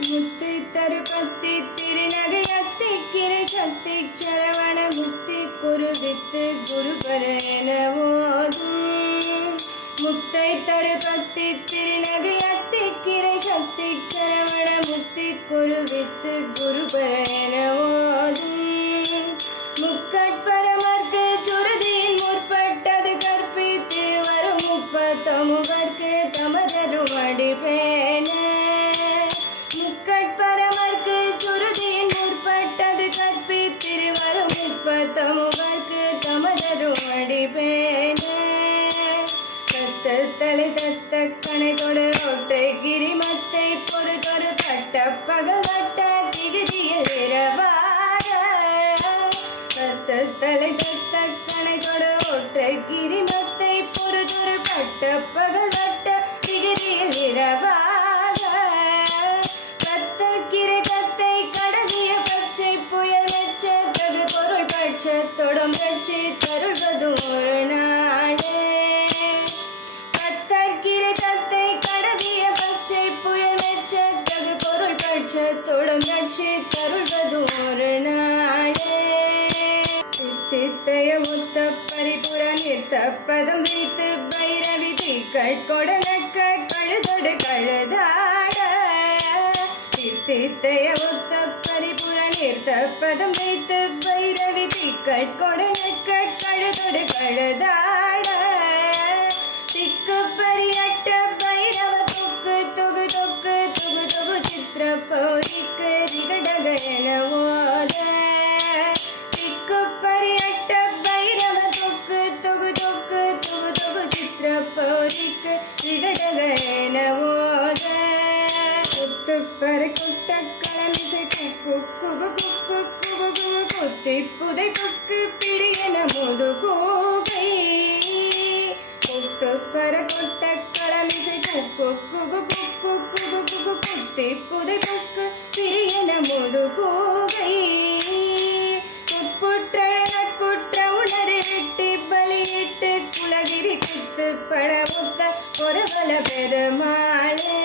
முத்தி தருபத்தி திருநகையத்தி கிரை சக்தி சரவண முக்தி குருவித்து குருபரேன ஓதும் முக்தை தருபத்தி திருநகையத்தி கிரை சக்தி சரவண முக்தி குருவித்து குருபரேன ஓதும் முக்கட்பரமர்க்கு சுருதியின் முற்பட்டது கற்பித்து வரும் முப்பத்தமுகர்க்கு தமதரும் அடிபேன முக்கட்பரமர்க்கு சுருதியின் முற்பட்டது கற்பித்திருவரும் முப்பத்தமுகர்க்கு தமதரும் அடிபேன தத்த தலை தத்த கணை கொடு ஒற்றை கிரிமத்தை பொறுதொரு பட்ட பகல் வட்ட திகுதியில் இரவாக தத்த தலை தத்த கணை கொடு ஒற்றை கிரிமத்தை பொறுதொரு பட்ட பகல் வட்ட திகுதியில் இரவாக கத்த கிரை தத்தை கடவிய பச்சை புயல் மெச்ச தகு பொருள் பட்சத்தொடும் ரட்சி தருள்வது ஒரு நாளே கத்தற்கிரை தத்தை கடவிய பச்சை புயல் மெச்ச தகு பொருள் பட்சத்தொடும் ரட்சி தருள்வது ஒரு நாளே சித்தைய முத்த பரிபுர நிறுத்த பதம் வைத்து பைரவி தீக்கட்கொட நட்க கழுதொடு கழுதாட சித்தைய முத்த பரிபுர நிறுத்த பதம் வைத்து பைரவி தீக்கட்கொட நட்க கழுதொடு கழுதாட திக்கு பரியட்ட பைரவ தொக்கு தொகு தொக்கு தொகு தொகு சித்திர பௌரிக்கு ரிகடகன ஓத திக்கு பரியட்ட பைரவ தொக்கு தொகு தொக்கு தொகு தொகு சித்திர பௌரிக்கு ரிகடகன ஓத குத்து பர குட்ட களமிசை குக்கு குகு குக்கு குகு குகு குத்தி புதை குக்கு பிடியன முது கூகை குத்து பர குட்ட களமிசை குக்கு குகு குக்கு குகு குகு குத்தி புதை குக்கு பிடியன முது கூகை உட்புற்ற நட்புற்ற உணரை விட்டு பலியிட்டு குலகிரி குத்து பட முத்த ஒரு பல பெருமாளே